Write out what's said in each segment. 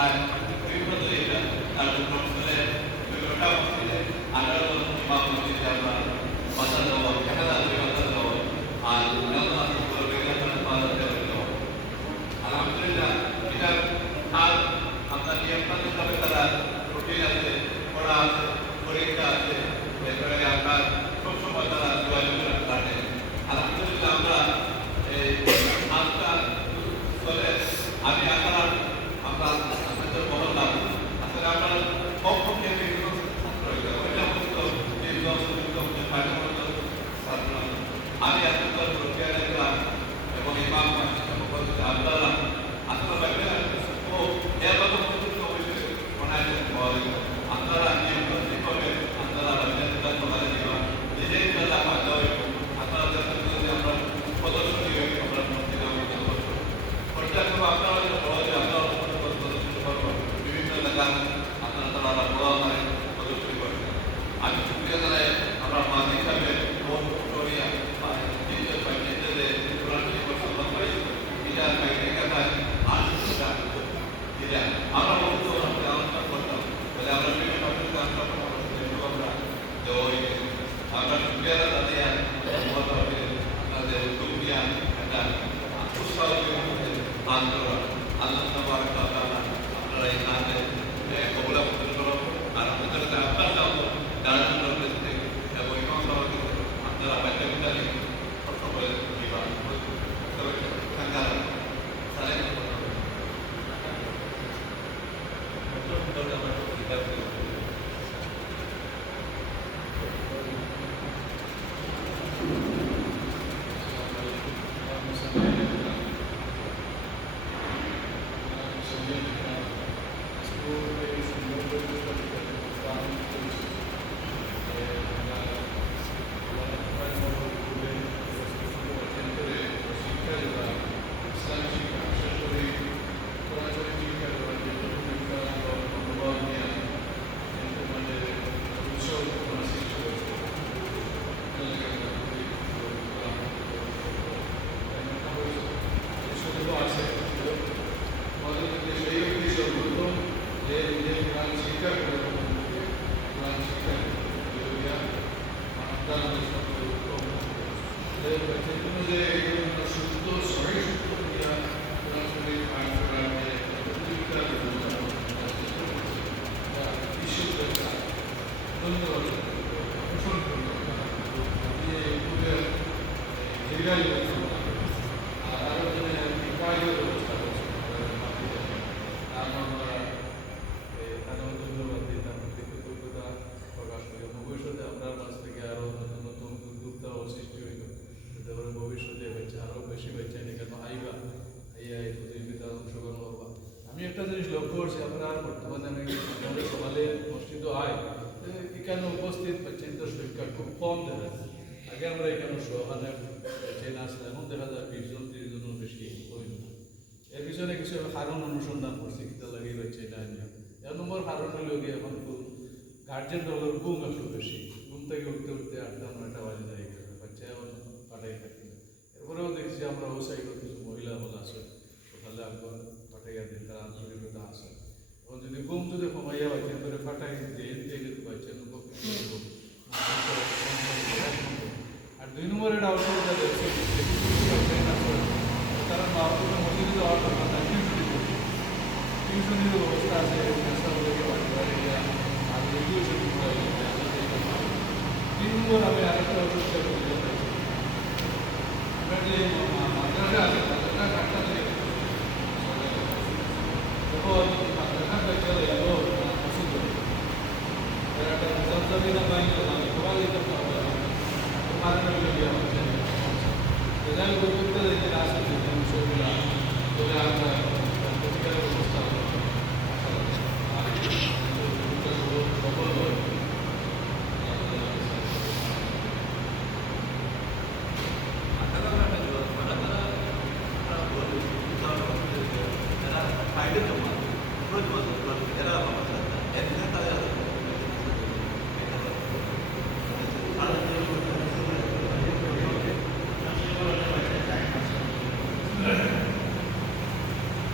প্রায় বিভিন্ন এটা কার্যক্রম ছেলে বিভিন্নটা ছেলে আঠারো ইমাম মসজিদে আমরা কথা দেওয়া খেলা কথা দেওয়া আর আলহামদুলিল্লাহ এটা আর আপনার নিয়মতান্ত্রিকভাবে তারা রুটিন আছে পড়া আছে পরীক্ষা আছে এরপরে আপনার সবসময় তারা যোগাযোগের কাটে আলহামদুলিল্লাহ আমরা এই আজটা চলে আমি আপনারা আমরা আপনাদের বললাম আসলে আপনার পক্ষ থেকে আমি আপনাদের প্রক্রিয়া দিলাম এবং ইমাম আপনারা আপনারা ও এর আপনারা আপনারা নিজেই আপনারা আমরা প্রদর্শনী আমরা আপনারা বিভিন্ন এলাকা আপনারা তারা বলা হয় প্রদর্শনী করছেন আমি সুক্রিয়া জানাই আমরা মাঝ হিসাবে আমরা আলোচনা করতাম বলে আমরা বিভিন্ন আমরা সুবিধা দাঁড়িয়ে আপনাদের উদ্যোগ নিয়ে একটা উৎসাহ আন্দোলন আল্লাহ আপনারা এই কাজে কবলা করো আর আমাদের আপনার এবং আপনারা বাচ্চাগুলি সকলে আমি একটা জিনিস লক্ষ্য করছি আপনার বর্তমানে আমি আমাদের সমাজে মসজিদ হয় এখানে উপস্থিত বাচ্চাদের সংখ্যা খুব কম দেখা যায়। আগে আমরা এখানে সহানে বাচ্চাই আসলে এখন দেখা যায় 20 জন 30 জনের বেশি হইল না। এর পিছনে কিছু কারণ অনুসন্ধান করছি কিতা লাগে বাচ্চাটা নিয়ে। এক নম্বর কারণ হলো গিয়ে এখন গার্জেন হলোর ঘুম একটু বেশি, ঘুম থেকে উঠতে উঠতে 8টা-9টা বাজে যায় বাচ্চা এখন পাঠাই থাকি। এরপরেও দেখছি আমরা ও সাইডে কিছু মহিলা হল আছে তাহলে একবার ফাটাইয়া দিন তার আন্তরিকতা আছে। এবং যদি ঘুম যদি কমাইয়া বাচ্চা করে ফাটাই দেন থেকে বাচ্চা আর 2 নম্বর এটা অসুবিধা দেখছে তারা বাবা মসজিদে যাওয়ার দরকার না, টিউশনের ব্যবস্থা আছে আর রেডিয়েশন 3 নম্বর আমি আরেকটা অসুবিধা করতে চাইছি আমরা যে মাদ্রাসা আছে মাদ্রাসা কাটটা থেকে যখন মাদ্রাসা চলে এলো মসজিদ একটা জমজমিনা বাইন আমি সবাই করতে হবে কারণ মিডিয়া হচ্ছে এটাই করতে দেখি রাস্তা বিষয়গুলো বলে আমরা পত্রিকার ব্যবস্থা সফল হয়।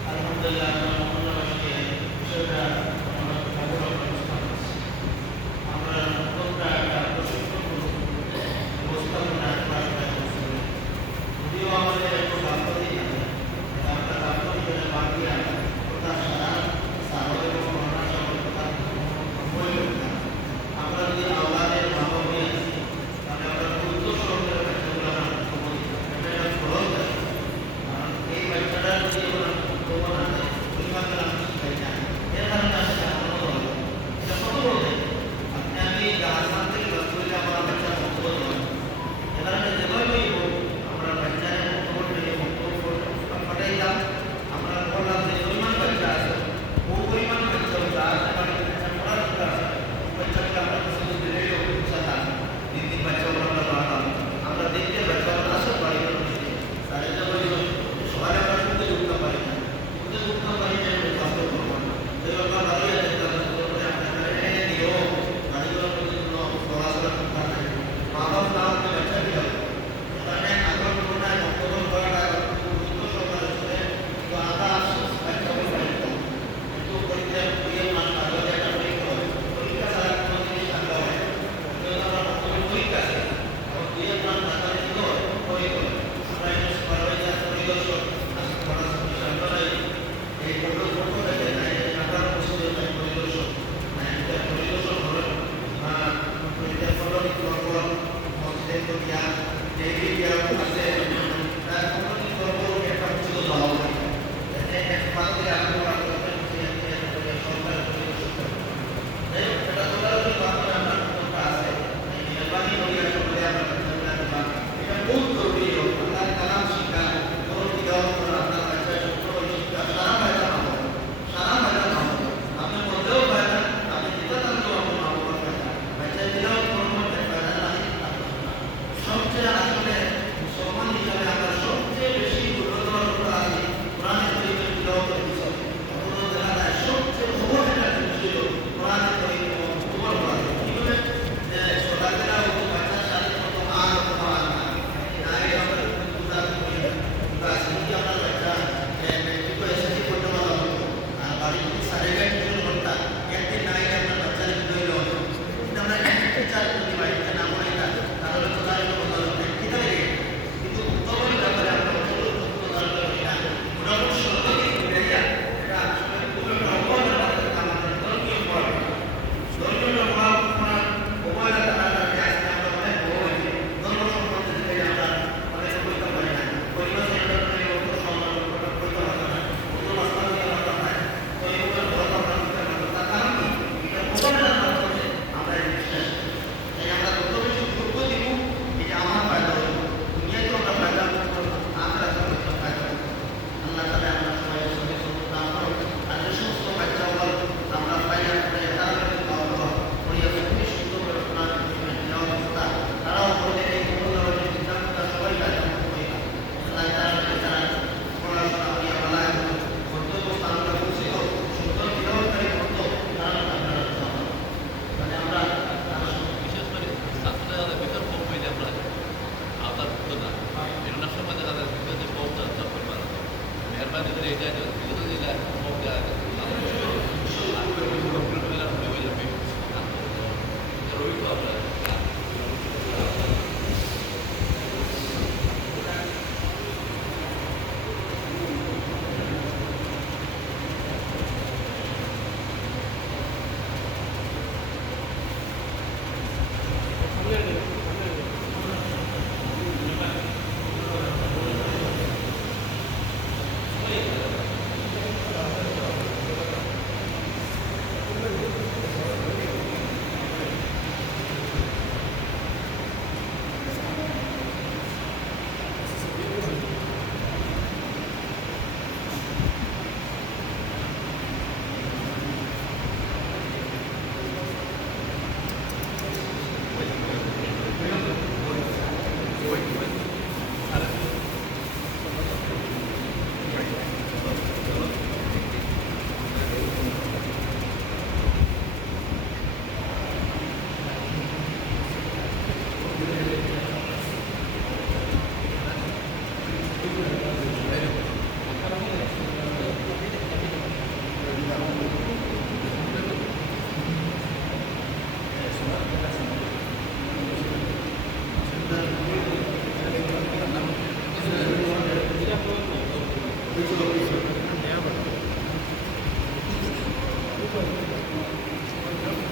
Alhamdulillah. বিষয়টা আমরা কাজের ব্যবস্থা করছি। আমরা নতুনটা একটা প্রশিক্ষণ ব্যবস্থাপনা ক্লাস করছি। যদিও আমাদের একটু গাফলতি আছে, আমরা গাফলতি করে বাদ দিয়ে ওটা সারা সাগর এবং মহাসাগর কথা বলে আমরা যদি আওলাদের ভাবকে আছি তাহলে আমরা গুরুত্ব সহকারে বাচ্চাগুলো আমরা বলি এটা একটা ফরজ আছে। কারণ এই বাচ্চাটা যদি আমরা বলবো না ওইভাবে আমরা শিখাই না, এর কারণে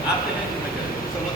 आपके समझ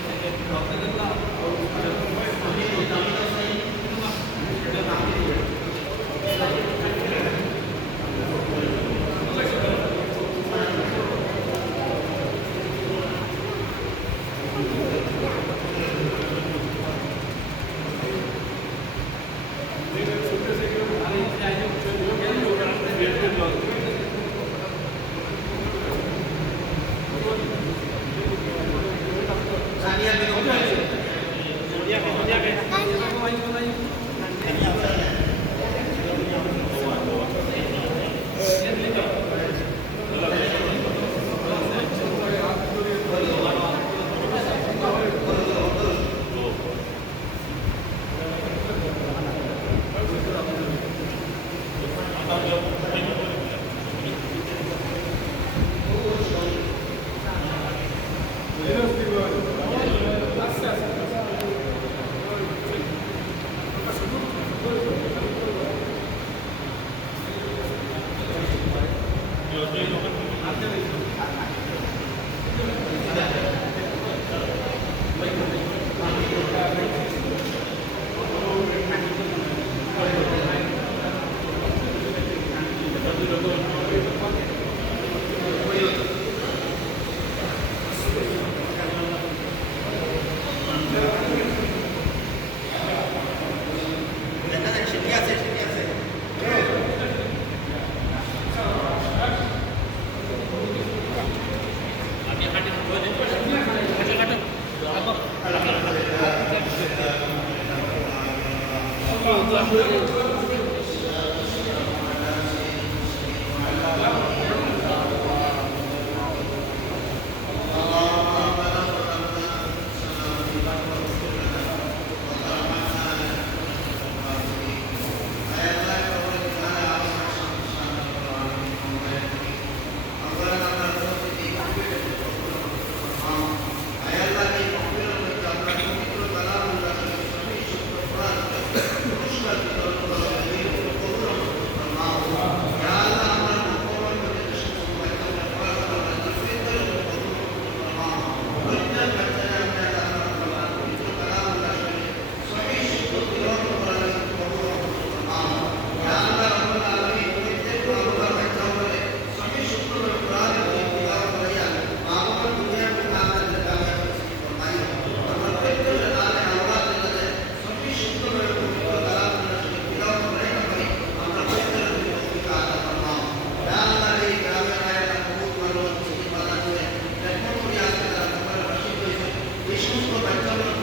এই সমস্ত বাচ্চাগুলো